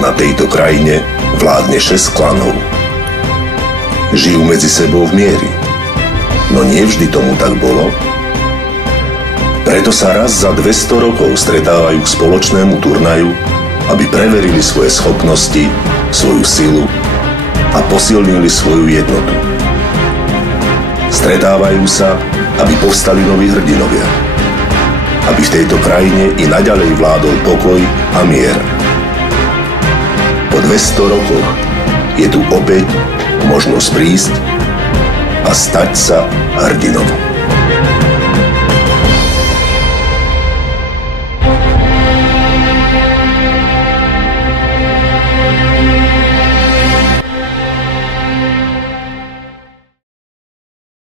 na tejto krajine vládne 6 klanov. Žijú medzi sebou v mieri, no nie vždy tomu tak bolo. Preto sa raz za 200 rokov stretávajú k spoločnému turnaju, aby preverili svoje schopnosti, svoju silu a posilnili svoju jednotu. Stretávajú sa, aby povstali noví hrdinovia, aby v tejto krajine i naďalej vládol pokoj a mier. Po 200 rokoch je tu opäť možnosť prísť a stať sa hrdinom.